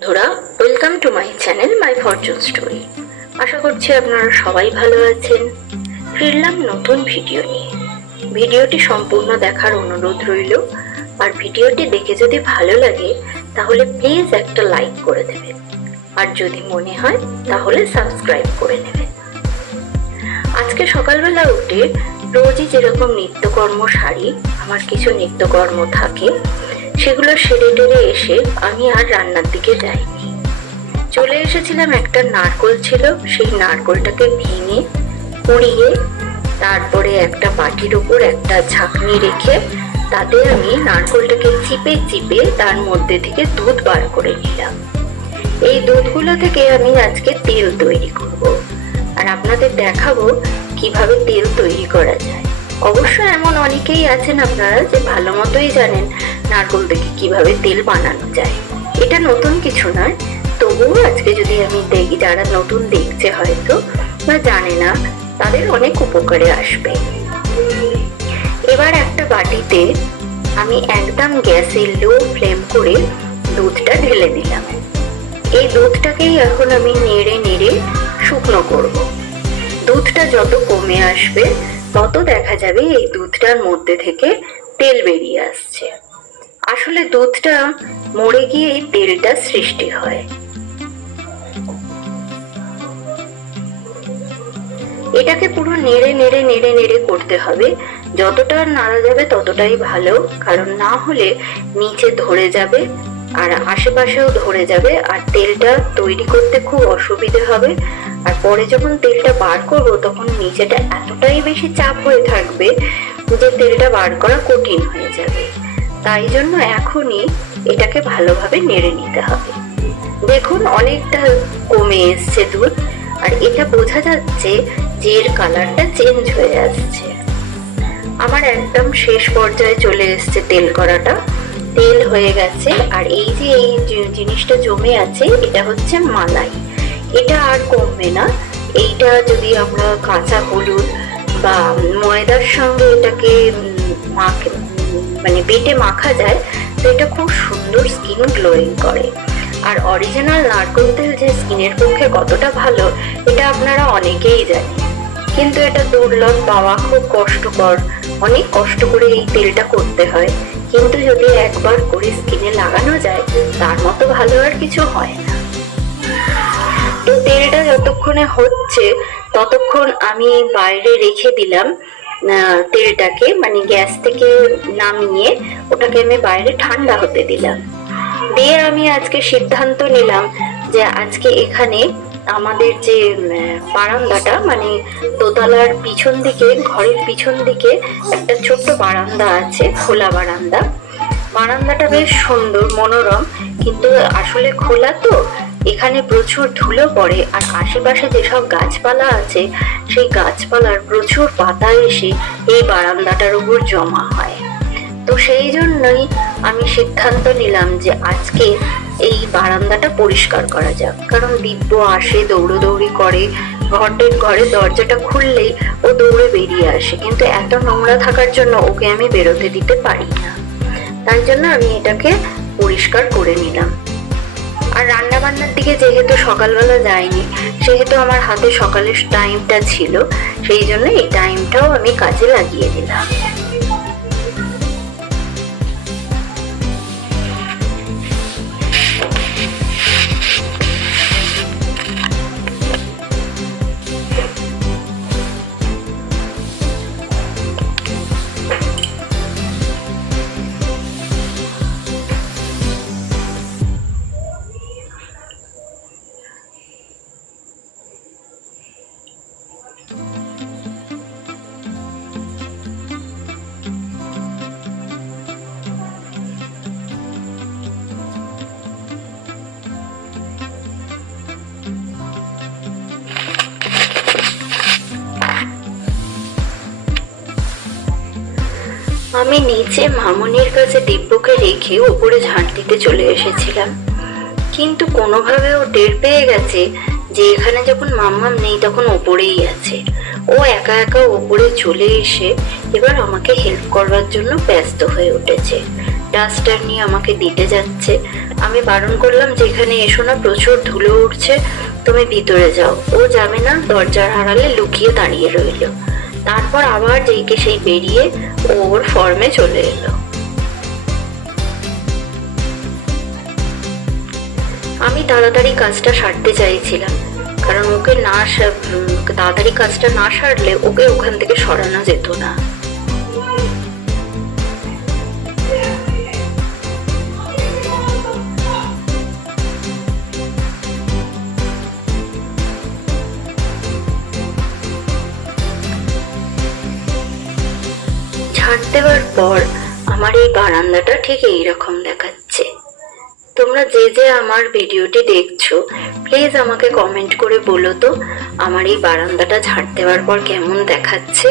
বন্ধুরা, welcome to my channel my fortune story. আশা করছি আপনারা সবাই ভালো আছেন। ফিরলাম নতুন ভিডিও নিয়ে। ভিডিওটি সম্পূর্ণ দেখার অনুরোধ রইল। আর ভিডিওটি দেখে যদি ভালো লাগে তাহলে প্লিজ একটা লাইক করে দেবেন, আর যদি মনে হয় তাহলে সাবস্ক্রাইব করে নেবেন। আজকে সকালবেলা উঠে রোজই যেরকম নিত্যকর্ম সারি, আমার কিছু নিত্যকর্ম থাকে, সেগুলো সেরে টেরে এসে আমি আর রান্নার দিকে যাইনি। চলে এসেছিলাম, একটা নারকোল ছিল, সেই নারকোলটাকে ভেঙে কুড়িয়ে তারপরে একটা বাটির উপর একটা ঝাঁকনি রেখে তাতে আমি নারকোলটাকে চিপে চিপে তার মধ্যে থেকে দুধ বার করে নিলাম। এই দুধগুলো থেকে আমি আজকে তেল তৈরি করব, আর আপনাদের দেখাবো কিভাবে তেল তৈরি করা যায়। অবশ্য এমন অনেকেই আছেন আপনারা যে ভালো মতোই জানেন নারকোল থেকে কিভাবে তেল বানানো যায়। এটা নতুন কিছু নয়, তবুও আজকে যদি আমি দেখি, যারা নতুন দেখছে হয়তো বা জানে না, তাদের অনেক উপকারে আসবে। এবার একটা বাটিতে আমি একদম গ্যাসে লো ফ্লেম করে দুধটা ঢেলে দিলাম। এই দুধটাকেই এখন আমি নেড়ে নেড়ে শুকনো করব। দুধটা যত কমে আসবে তত দেখা যাবে এই দুধটার মধ্যে থেকে তেল বেরিয়ে আসছে। আসলে দুধটা মরে গিয়ে এই তেলটা সৃষ্টি হয়। এটাকে পুরো নেড়ে নেড়ে নেড়ে নেড়ে করতে হবে। যতটা নাড়া যাবে ততটাই ভালো, কারণ না হলে নিচে ধরে যাবে আর আশেপাশেও ধরে যাবে, আর তেলটা তৈরি করতে খুব অসুবিধে হবে। আর পরে যখন তেলটা বার করবো তখন নিচেটা এতটাই বেশি চাপ হয়ে থাকবে যে তেলটা বার করা কঠিন হয়ে যাবে। তাই জন্য এখনই এটাকে ভালোভাবে নেড়ে নিতে হবে। দেখুন অনেকটা কমে এসছে দুধ, আর এটা বোঝা যাচ্ছে যে এর কালারটা চেঞ্জ হয়ে আসছে। আমার একদম শেষ পর্যায়ে চলে এসছে তেল করাটা। তেল হয়ে গেছে, আর এই যে এই জিনিসটা জমে আছে এটা হচ্ছে মালাই। এটা আর কমবে না। এইটা যদি আমরা কাঁচা হলুদ বা ময়দার সঙ্গে এটাকে মানে বেটে মাখা যায় তো এটা খুব সুন্দর স্কিন গ্লোয়িং করে। আর অরিজিনাল নারকেল তেল যে স্কিনের পক্ষে কতটা ভালো এটা আপনারা অনেকেই জানেন, কিন্তু এটা দুর্লভ পাওয়া, খুব কষ্টকর। অনেক কষ্ট করে এই তেলটা করতে হয়, কিন্তু যদি একবার করে স্কিনে লাগানো যায় তার মতো ভালো আর কিছু হয় না। তো তেলটা যতক্ষণে হচ্ছে ততক্ষণ আমি বাইরে রেখে দিলাম তেলটাকে, মানে গ্যাস থেকে নামিয়ে ওটাকে আমি বাইরে ঠান্ডা হতে দিলাম। দিয়ে আমি আজকে সিদ্ধান্ত নিলাম যে আজকে এখানে আমাদের যে বারান্দাটা, মানে দোতলার পিছন দিকে, ঘরের পিছন দিকে একটা ছোট্ট বারান্দা আছে, খোলা বারান্দা। বারান্দাটা বেশ সুন্দর মনোরম, কিন্তু আসলে খোলা তো এখানে প্রচুর ধুলো পড়ে, আর আশেপাশে যেসব গাছপালা আছে সেই গাছপালার প্রচুর পাতা এসে এই বারান্দাটার উপর জমা হয়। তো সেই জন্যই আমি সিদ্ধান্ত নিলাম যে আজকে এই বারান্দাটা পরিষ্কার করা যাক, কারণ দিব্য আসে, দৌড়োদৌড়ি করে, ঘরে দরজাটা খুললেই ও দৌড়ে বেরিয়ে আসে, কিন্তু এত নোংরা থাকার জন্য ওকে আমি বেরোতে দিতে পারি না। তাই জন্য আমি এটাকে পরিষ্কার করে নিলাম। আর রান্না বান্নার দিকে যেহেতু সকালবেলা যাইনি, সেহেতু আমার হাতে সকালের টাইমটা ছিল, সেই জন্য এই টাইমটাও আমি কাজে লাগিয়ে দিলাম। আমি নিচে মামনির কাছে দিব্যকে রেখে উপরে ঝাঁট দিতে চলে এসেছিলাম, কিন্তু কোনোভাবে ও টের পেয়ে গেছে যে এখানে যখন মাম্মাম নেই তখন ওপরেই আছে। ও একা একা ওপরে চলে এসে এবার আমাকে হেল্প করবার জন্য ব্যস্ত হয়ে উঠেছে। ডাস্টার নিয়ে আমাকে দিতে যাচ্ছে, আমি বারণ করলাম যে এখানে এসো না, প্রচুর ধুলো উঠছে, তুমি ভিতরে যাও। ও যাবে না, দরজার আড়ালে লুকিয়ে দাঁড়িয়ে রইল। তারপর আবার যেইকে সেই বেরিয়ে ওর ফর্মে চলে এলো। আমি তাড়াতাড়ি কাজটা সারতে চাইছিলাম, কারণ ওকে তাড়াতাড়ি কাজটা না সারলে ওকে ওখান থেকে সরানো যেত না। ঝাড় দেওয়ার পর আমার এই বারান্দাটা ঠিক এইরকম দেখাচ্ছে। তোমরা যে যে আমার ভিডিওটি দেখছো, প্লিজ আমাকে কমেন্ট করে বলো তো আমার এই বারান্দাটা ঝাড় দেওয়ার পর কেমন দেখাচ্ছে।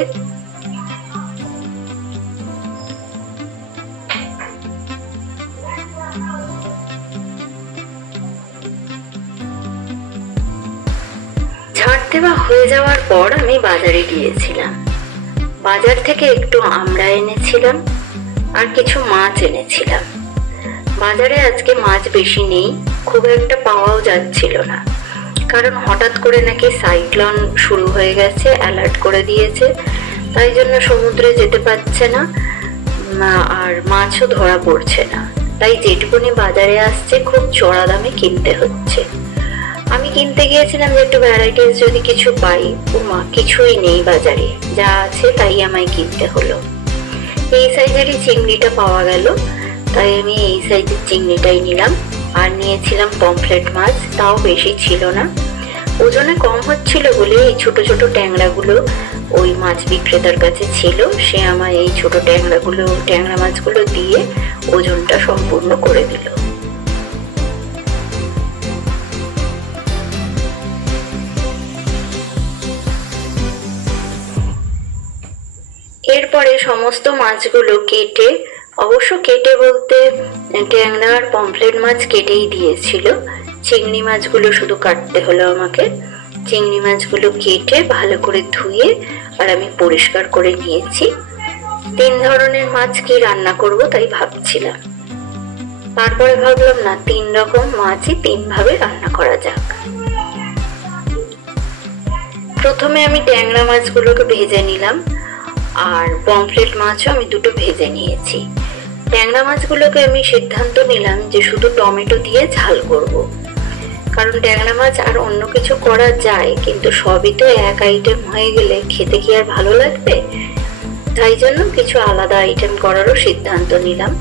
ঝাড় দেওয়া হয়ে যাওয়ার পর আমি বাজারে গিয়েছিলাম। বাজার থেকে একটু আমড়া এনেছিলাম আর কিছু মাছ এনেছিলাম। বাজারে আজকে মাছ বেশি নেই, খুব একটা পাওয়াও যাচ্ছিল না, কারণ হঠাৎ করে নাকি সাইক্লোন শুরু হয়ে গেছে, অ্যালার্ট করে দিয়েছে, তাই জন্য সমুদ্রে যেতে পারছে না আর মাছও ধরা পড়ছে না। তাই যেটুকুনি বাজারে আসছে খুব চড়া দামে কিনতে হচ্ছে। আমি কিনতে গিয়েছিলাম যে একটু ভ্যারাইটিস যদি কিছু পাই, মা কিছুই নেই বাজারে, যা আছে তাই আমায় কিনতে হলো। এই সাইজেরই চিংড়িটা পাওয়া গেল, তাই আমি এই সাইজের চিংড়িটাই নিলাম। আর নিয়েছিলাম পমফ্রেট মাছ, তাও বেশি ছিল না, ওজনে কম হচ্ছিল বলে এই ছোট ছোট ট্যাংরাগুলো ওই মাছ বিক্রেতার কাছে ছিল, সে আমায় এই ছোট ট্যাংরা মাছগুলো দিয়ে ওজনটা সম্পূর্ণ করে দিল। এরপরে সমস্ত মাছগুলো কেটে, অবশ্য কেটে বলতে ট্যাংরা আর পমফ্রেট মাছ কেটেই দিয়েছিল, চিংড়ি মাছগুলো শুধু কাটতে হলো আমাকে। চিংড়ি মাছগুলো কেটে ভালো করে ধুয়ে আর আমি পরিষ্কার করে নিয়েছি। 3 ধরনের মাছ কি রান্না করব তাই ভাবছিলাম। তারপরে ভাবলাম না, 3 রকম মাছই 3 ভাবে রান্না করা যাক। প্রথমে আমি ট্যাংরা মাছগুলোকে ভেজে নিলাম, আর পমফ্রেট মাছও আমি দুটো ভেজে নিয়েছি। ট্যাংরা মাছগুলোকে আমি সিদ্ধান্ত নিলাম যে শুধু টমেটো দিয়ে ঝাল করব, কারণ ট্যাংরা মাছ আর অন্য কিছু করা যায়, কিন্তু সবই তো এক আইটেম হয়ে গেলে খেতে কি আর ভালো লাগবে, তাই জন্য কিছু আলাদা আইটেম করারও সিদ্ধান্ত নিলাম।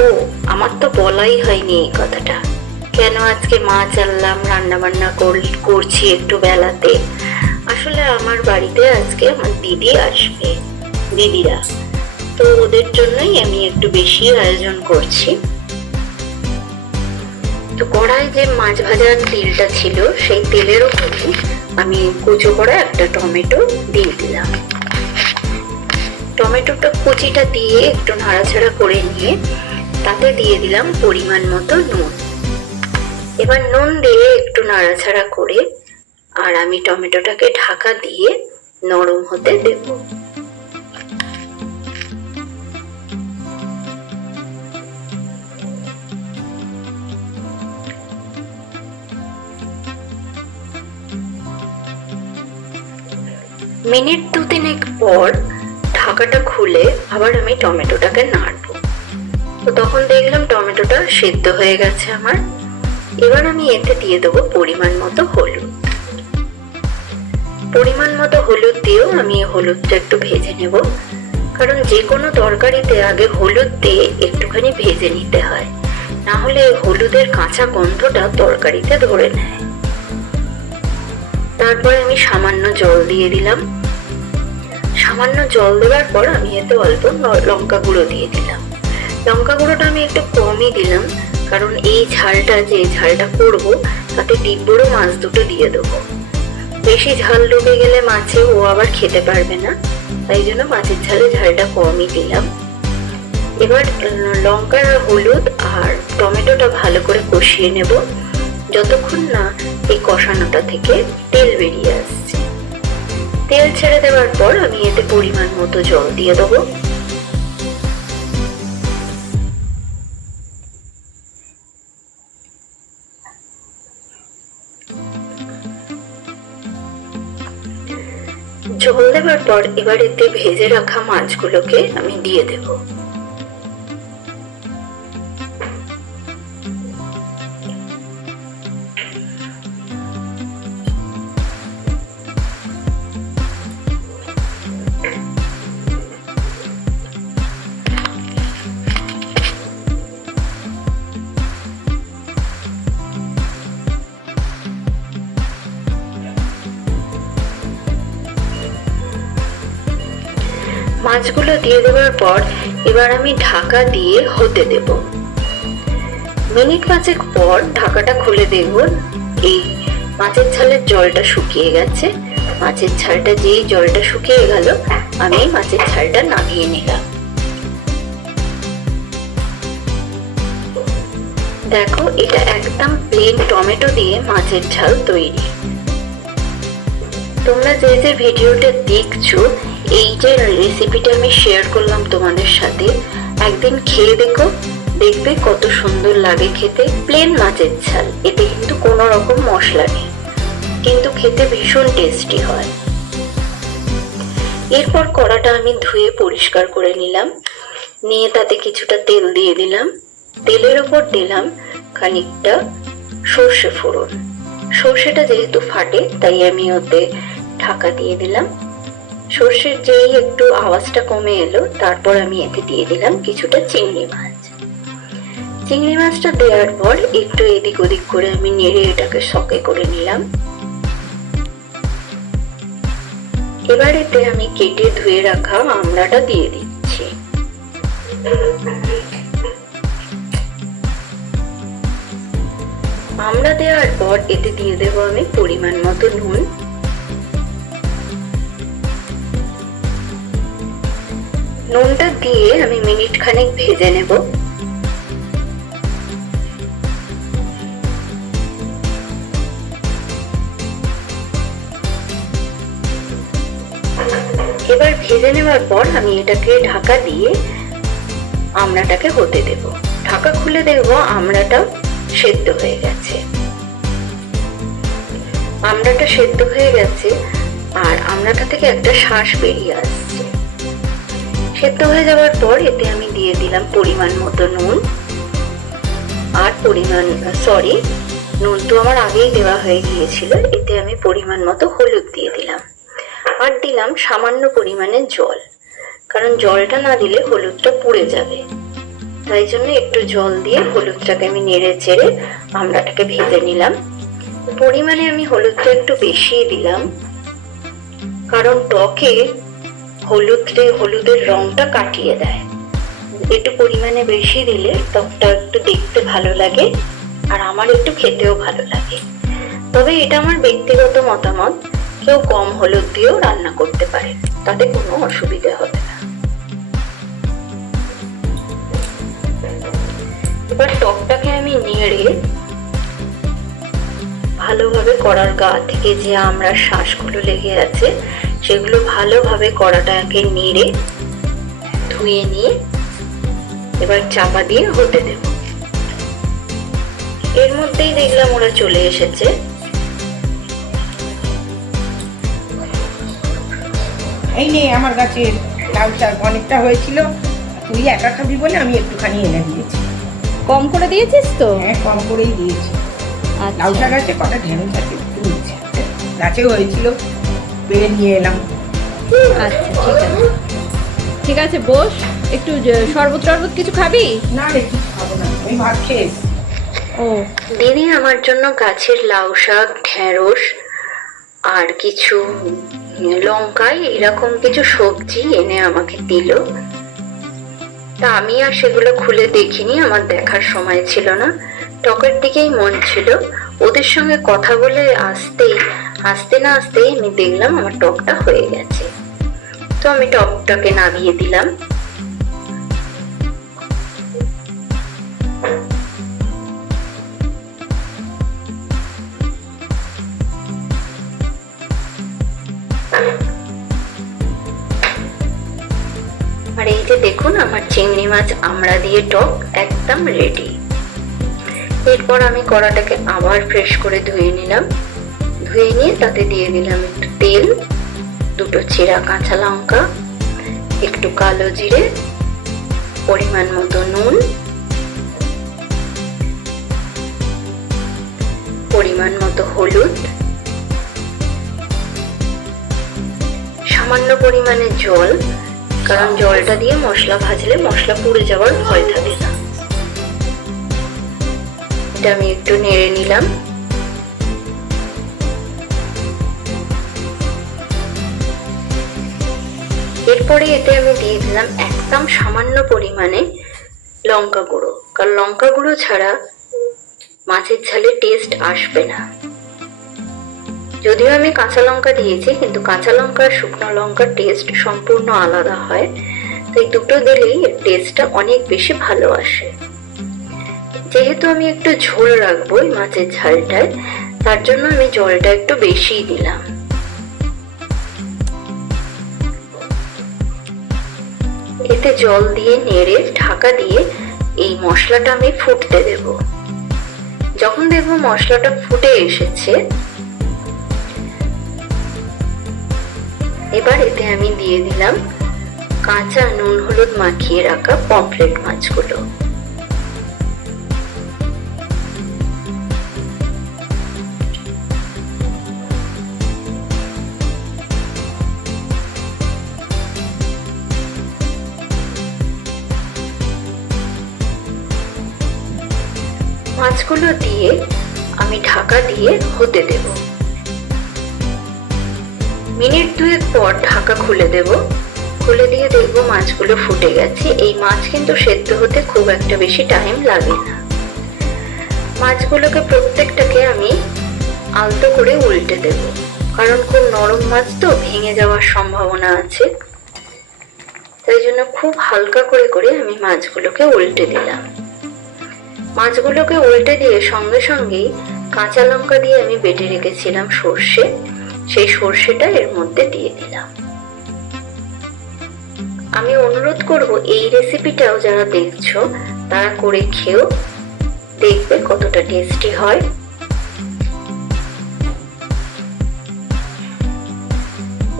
ও, আমার তো বলাই হয়নি এই কথাটা, কেন আজকে মাছ আনলাম, রান্না বান্না করছি একটু বেলাতে। আসলে আমার বাড়িতে আজকে আমার দিদি আসবে, দিদিরা, তো ওদের জন্যই আমি একটু বেশি আয়োজন করছি। তো কড়াই যে মাছ ভাজার তেলটা ছিল, সেই তেলের উপরে আমি কুচো করা একটা টমেটো দিয়ে দিলাম। টমেটোটা কুচিটা দিয়ে একটু নাড়াচাড়া করে নিয়ে তাতে দিয়ে দিলাম পরিমাণ মতো নুন। এবার নুন দিয়ে একটু নাড়াচাড়া করে আর আমি টমেটোটাকে ঢাকা দিয়ে নরম হতে দেব। মিনিট 2-3 পর ঢাকাটা খুলে আবার আমি টমেটোটাকে নাড়বো। তো তখন দেখলাম টমেটোটা সিদ্ধ হয়ে গেছে আমার। এবার আমি এতে দিয়ে দেবো পরিমাণ মতো হলুদ। পরিমাণ মতো হলুদ দিয়েও আমি হলুদটা একটু ভেজে নেব, কারণ যে কোনো তরকারিতে আগে হলুদ দিয়ে একটুখানি ভেজে নিতে হয়, না হলে হলুদের কাঁচা গন্ধটা তরকারিতে ধরে নেয়। তারপরে আমি সামান্য জল দিয়ে দিলাম। সামান্য জল দেওয়ার পর আমি এতে অল্প লঙ্কা গুঁড়ো দিয়ে দিলাম। লঙ্কা গুঁড়োটা আমি একটু কমই দিলাম, কারণ এই ঝালটা করবো তাতে ডিব্বুরও মাছ দুটো দিয়ে দেবো। বেশি ঝাল ঢুকে গেলে মাছে ও আবার খেতে পারবে না, তাই জন্য মাছের ঝালটা কমই দিলাম। এবার লঙ্কা আর হলুদ আর টমেটোটা ভালো করে কষিয়ে নেব, যতক্ষণ না এই কষানোটা থেকে তেল বেরিয়ে আসছে। তেল ছেড়ে দেওয়ার পর আমি এতে পরিমাণ মতো জল দিয়ে দেবো। জল দেওয়ার পর এবার এতে ভেজে রাখা মাছগুলোকে আমি দিয়ে দেব। মাছগুলো দিয়ে দেওয়ার পর এবার আমি ঢাকা দিয়ে হতে দেব। মিনিট 5 পর ঢাকাটা খুলে দেখব এই মাছের ঝালের জলটা শুকিয়ে গেছে। মাছের ঝালটা যেই জলটা শুকিয়ে গেল আমি মাছের ঝালটা নামিয়ে নিলাম। দেখো, এটা একদম প্লেন টমেটো দিয়ে মাছের ঝাল তৈরি। তোমরা যে যে ভিডিওটা দেখছো, এই যে রেসিপিটা আমি শেয়ার করলাম তোমাদের সাথে, একদিন খেয়ে দেখো, দেখবে কত সুন্দর লাগে খেতে। প্লেন মাছের ঝাল, এতে কিন্তু কোনো রকম মশলা নেই, কিন্তু খেতে ভীষণ টেস্টি হয়। এরপর কড়াটা আমি ধুয়ে পরিষ্কার করে নিলাম, নিয়ে তাতে কিছুটা তেল দিয়ে দিলাম। তেলের ওপর দিলাম খানিকটা সর্ষে ফোড়ন। সর্ষেটা যেহেতু ফাটে তাই আমি ওতে ঢাকা দিয়ে দিলাম। সর্ষের যেই একটু আওয়াজটা কমে এলো, তারপর আমি এতে দিয়ে দিলাম কিছুটা চিংড়ি মাছ। চিংড়ি মাছটা দেওয়ার পর একটু এদিক ওদিক করে আমি নেড়ে এটাকে সকে করে নিলাম। এবার এতে আমি কেটে ধুয়ে রাখা আমড়াটা দিয়ে দিচ্ছি। আমড়া দেওয়ার পর এতে দিয়ে দেবো আমি পরিমাণ মতো নুন। নুনটা দিয়ে আমি মিনিট খানেক ভেজে নেব। এবার ভেজে নেওয়ার পর আমি এটাকে ঢাকা দিয়ে আমড়াটাকে হতে দেব। ঢাকা খুলে দেখবো আমড়াটা সেদ্ধ হয়ে গেছে। আমড়াটা সেদ্ধ হয়ে গেছে আর আমড়াটা থেকে একটা শাঁস বেরিয়ে আসছে। সেদ্ধ হয়ে যাওয়ার পর এতে আমি দিয়ে দিলাম পরিমাণ মতো নুন আর নুন তো আমার আগেই দেওয়া হয়ে গিয়েছিল। এতে আমি পরিমাণ মতো হলুদ দিয়ে দিলাম আর দিলাম সামান্য পরিমাণে জল, কারণ জলটা না দিলে হলুদটা পুড়ে যাবে। তাই জন্য একটু জল দিয়ে হলুদটাকে আমি নেড়ে চেড়ে আমড়াটাকে ভেজে নিলাম। পরিমাণে আমি হলুদটা একটু বেশি দিলাম, কারণ টকে হলুদের রংটা কাটিয়ে দেয়। একটু পরিমাণে বেশি দিলে টকটা একটু দেখতে ভালো লাগে আর আমার একটু খেতেও ভালো লাগে। তবে এটা আমার ব্যক্তিগত মতামত, কেউ কম হলুদ দিয়েও রান্না করতে পারে, তাতে কোনো অসুবিধা হবে না। এবার টকটাকে আমি নেড়ে ভালোভাবে কড়ার গা থেকে যে আমড়ার শাঁসগুলো লেগে আছে সেগুলো ভালোভাবে কড়াটাকে নেড়ে ধুয়ে নিয়ে এবার চাপা দিয়ে হতে দেব। এর মধ্যেই দেখলাম ওরা চলে এসেছে। এই নে আমার কাছে লাউ শাক অনেকটা হয়েছিল, তুই একা খাবি বলে আমি একটুখানি এনে দিয়েছি। কম করে দিয়েছিস তো? হ্যাঁ, কম করেই দিয়েছি। লাউ শাক আছে, কটা ঢেঁড়স আছে, গাছে হয়েছিল, পেরে নিয়ে এলাম। আচ্ছা, ঠিক আছে, বস। একটু শরবত কিছু খাবি? না রে, কিছু খাবো না, আমি ভাত খেয়েছি। ও দিদি আমার জন্য গাছের লাউ শাক, ঢেঁড়স আর কিছু লঙ্কা এরকম কিছু সবজি এনে আমাকে দিল। তা আমি আর সেগুলো খুলে দেখিনি, আমার দেখার সময় ছিল না। টকের দিকেই মন ছিল। ওদের সঙ্গে কথা বলে আসতে না আসতেই আমি দেখলাম আমার টকটা হয়ে গেছে। তো আমি টকটাকে নামিয়ে দিলাম। আর এই যে দেখুন, আমার চিংড়ি মাছ আমড়া দিয়ে টক একদম রেডি। এরপর আমি কড়াটাকে আবার ফ্রেশ করে ধুয়ে নিলাম। ধুয়ে নিয়ে তাতে দিয়ে দিলাম একটু তেল দুটো চেরা কাঁচা লঙ্কা, একটু কালো জিরে, পরিমাণ মতো নুন, পরিমাণ মতো হলুদ, সামান্য পরিমাণে জল, কারণ জলটা দিয়ে মশলা ভাজলে মশলা পুড়ে যাওয়ার ভয় থাকে না। এটা আমি একটু নেড়ে নিলাম। এরপরে এতে আমি দিয়ে দিলাম একদম সামান্য পরিমাণে লঙ্কা গুঁড়ো, কারণ লঙ্কা গুঁড়ো ছাড়া মাছের ঝালে টেস্ট আসবে না। যদিও আমি কাঁচা লঙ্কা দিয়েছি, কিন্তু কাঁচা লঙ্কা আর শুকনো লঙ্কার টেস্ট সম্পূর্ণ আলাদা হয়, তাই দুটো দিলেই এর টেস্টটা অনেক বেশি ভালো আসে। যেহেতু আমি একটু ঝোল রাখবো এই মাছের ঝালটায়, তার জন্য আমি জলটা একটু বেশিই দিলাম। এতে জল দিয়ে নেড়ে ঢাকা দিয়ে এই মশলাটা আমি ফুটতে দেব। যখন দেখবো মশলাটা ফুটে এসেছে, এবার এতে আমি দিয়ে দিলাম কাঁচা নুন হলুদ মাখিয়ে রাখা পমফ্রেট মাছগুলো। মাছগুলো দিয়ে আমি ঢাকা দিয়ে হতে দেব। মিনিট দুয়েক পর ঢাকা খুলে দেব। খুলে দিয়ে দেখবো মাছগুলো ফুটে গেছে। এই মাছ কিন্তু সেদ্ধ হতে খুব একটা বেশি টাইম লাগে না। মাছগুলোকে প্রত্যেকটাকে আমি আলতো করে উল্টে দেব, কারণ খুব নরম মাছ তো ভেঙে যাওয়ার সম্ভাবনা আছে। তাই জন্য খুব হালকা করে করে আমি মাছগুলোকে উল্টে দিলাম। মাছগুলোকে উল্টে দিয়ে সঙ্গে সঙ্গেই কাঁচা লঙ্কা দিয়ে আমি বেটে রেখেছিলাম সর্ষে, সেই সর্ষেটা এর মধ্যে দিয়ে দিলাম। আমি অনুরোধ করব এই রেসিপিটাও যারা দেখছো তারা করে খেও, দেখবে কতটা টেস্টি হয়।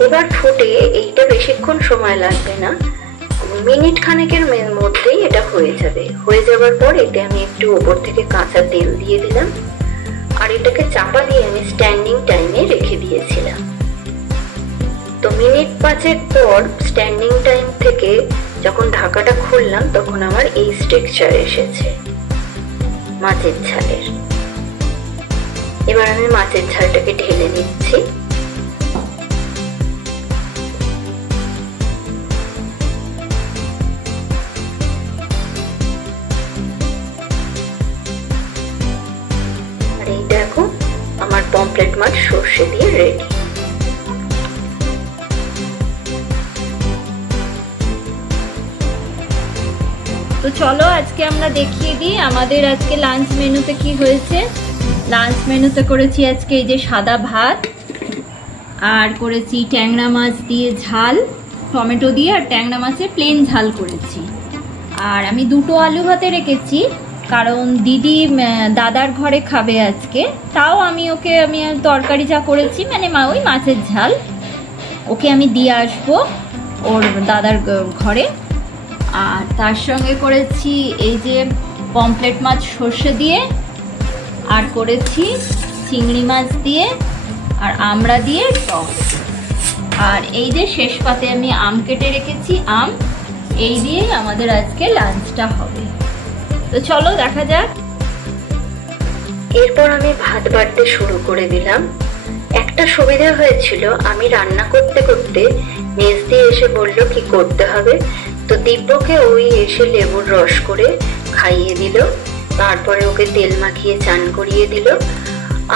এবার ফুটে এইটা বেশিক্ষণ সময় লাগবে না, মিনিট খানেকের মধ্যেই এটা হয়ে যাবে। হয়ে যাবার পর এতে আমি একটু ওপর থেকে কাঁচা তেল দিয়ে দিলাম, আর এটাকে চাপা দিয়ে আমি স্ট্যান্ডিং টাইমে রেখে দিয়েছিলাম। তো মিনিট 5 পর স্ট্যান্ডিং টাইম থেকে যখন ঢাকাটা খুললাম, তখন আমার এই টেক্সচার এসেছে মাছের ঝালের। এবার আমি মাছের ঝালটাকে ঢেলে নিচ্ছি। আর এই দেখো আমার পমফ্রেট মাছ সর্ষে দিয়ে রেডি। তো চলো আজকে আমরা দেখিয়ে দিই আমাদের আজকে লাঞ্চ মেনুতে কি হয়েছে। লাঞ্চ মেনুতে করেছি আজকে এই যে সাদা ভাত, আর করেছি ট্যাংরা মাছ দিয়ে ঝাল, টমেটো দিয়ে, আর ট্যাংরা মাছের প্লেন ঝাল করেছি। আর আমি দুটো আলু ভাতে রেখেছি, কারণ দিদি দাদার ঘরে খাবে আজকে। তাও আমি তরকারি যা করেছি, মানে ওই মাছের ঝাল ওকে আমি দিয়ে আসবো ওর দাদার ঘরে। আর তার সঙ্গে করেছি এই যে পমফ্রেট মাছ সর্ষে দিয়ে, আর করেছি চিংড়ি মাছ দিয়ে আর আমড়া দিয়ে টক। আর এই যে শেষ পাতে আমি আম কেটে রেখেছি, আম। এই দিয়েই আমাদের আজকে লাঞ্চটা হবে। তো চলো দেখা যাক। এরপর আমি ভাত বাড়তে শুরু করে দিলাম। একটা সুবিধা হয়েছিল, আমি রান্না করতে করতে মেজদি এসে বলল কি করতে হবে। তো দিব্যকে ওই এসে লেবুর রস করে খাইয়ে দিল, তারপরে ওকে তেল মাখিয়ে চান করিয়ে দিল।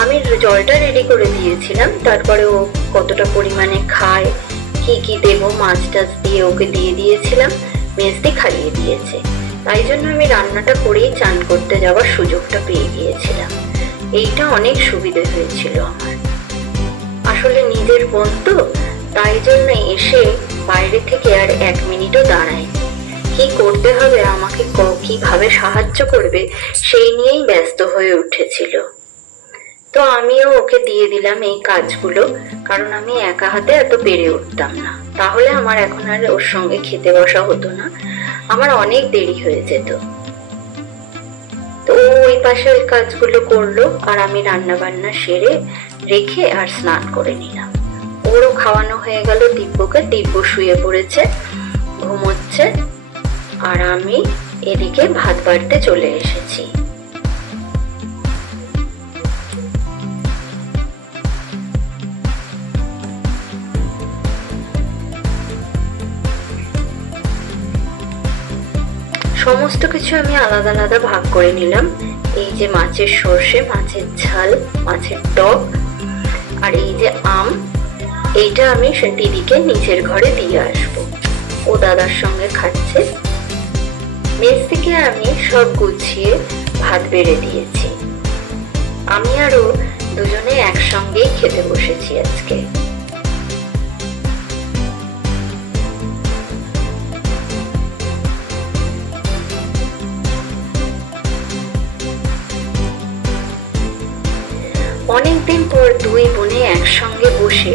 আমি জলটা রেডি করে দিয়েছিলাম, তারপরে ও কতটা পরিমাণে খায়, কি কি দেবো মাছ টাছ দিয়ে ওকে দিয়ে দিয়েছিলাম। মেজদি খাইয়ে দিয়েছে, তাই জন্য আমি রান্নাটা করেই চান করতে যাওয়ার সুযোগটা পেয়ে গিয়েছিলাম। এইটা অনেক সুবিধে হয়েছিল আমার। আসলে নিজের বোন তো, তাই জন্য এসে বাইরে থেকে আর 1 মিনিটও দাঁড়ায়নি। কি করতে হবে, আমাকে কিভাবে সাহায্য করবে সেই নিয়েই ব্যস্ত হয়ে উঠেছিল। তো আমিও ওকে দিয়ে দিলাম এই কাজগুলো, কারণ আমি একা হাতে এত পেরে উঠতাম না, তাহলে আমার এখন আর ওর সঙ্গে খেতে বসা হতো না, আমার অনেক দেরি হয়ে যেত। তো ও ওই পাশে ওই কাজগুলো করলো, আর আমি রান্না বান্না সেরে রেখে আর স্নান করে নিলাম। ওরও খাওয়ানো হয়ে গেল দিব্যকে, দিব্য শুয়ে পড়েছে, ঘুমোচ্ছে, আর আমি এদিকে ভাত বাড়তে চলে এসেছি। সমস্ত কিছু আমি আলাদা আলাদা ভাগ করে নিলাম। এই যে মাছের সর্ষে, মাছের ঝাল, মাছের টক, আর এই যে আম, এইটা আমি দিদিকে নিচের ঘরে দিয়ে আসবো, ও দাদার সঙ্গে খাচ্ছে। মেস থেকে আমি সব গুছিয়ে ভাত বেড়ে দিয়েছি। আমি আর ও দুজনে একসঙ্গেই খেতে বসেছি আজকে। অনেকদিন পর দুই বোনে একসঙ্গে বসে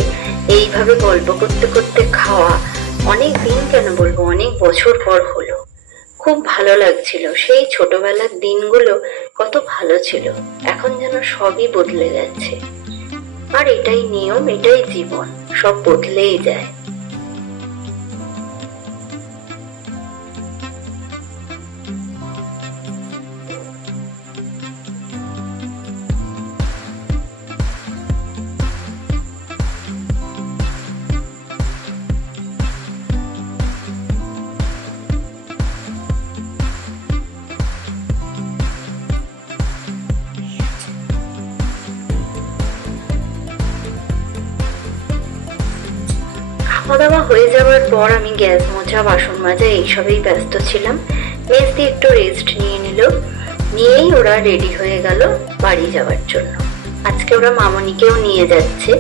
এইভাবে গল্প করতে করতে খাওয়া, অনেক দিন কেন বলবো, অনেক বছর পর হলো। খুব ভালো লাগছিল। সেই ছোটবেলার দিনগুলো কত ভালো ছিল, এখন যেন সবই বদলে যাচ্ছে। আর এটাই নিয়ম, এটাই জীবন, সব বদলেই যায়। খাওয়া দাওয়া হয়ে যাওয়ার পর আমি গ্যাস মোছা, বাসন মাজা এইসবেই ব্যস্ত ছিলাম। মেস দিয়ে একটু রেস্ট নিয়ে নিল, নিয়েই ওরা রেডি হয়ে গেল বাড়ি যাওয়ার জন্য। আজকে ওরা মামনিকেও নিয়ে যাচ্ছে,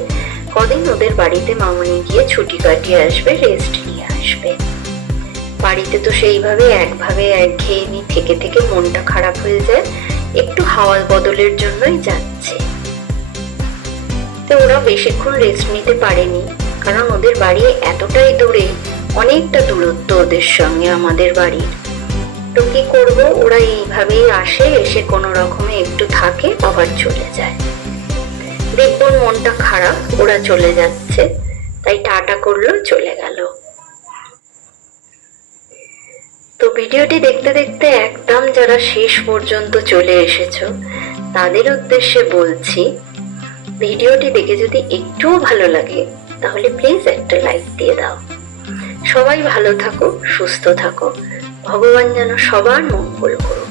কদিন ওদের বাড়িতে মামনি গিয়ে ছুটি কাটিয়ে আসবে, রেস্ট নিয়ে আসবে। বাড়িতে তো সেইভাবে একঘেয়েমি থেকে থেকে মনটা খারাপ হয়ে যায়, একটু হাওয়া বদলের জন্যই যাচ্ছে। তো ওরা বেশিক্ষণ রেস্ট নিতে পারেনি, কারণ ওদের বাড়ি এতটাই দূরে, অনেকটা দূরত্ব ওদের সঙ্গে আমাদের বাড়ির। তো কি করবো, ওরা এইভাবেই আসে, এসে কোনো রকমে একটু থাকে, আবার চলে যায়। দিব্যর মনটা খারাপ, ওরা চলে যাচ্ছে, তাই টাটা করলো, চলে গেল। তো ভিডিওটি দেখতে দেখতে একদম যারা শেষ পর্যন্ত চলে এসেছো, তাদের উদ্দেশ্যে বলছি, ভিডিওটি দেখে যদি একটুও ভালো লাগে তাহলে প্লিজ একটা লাইক দিয়ে দাও। সবাই ভালো থাকো, সুস্থ থাকো, ভগবান যেন সবার মঙ্গল করুক।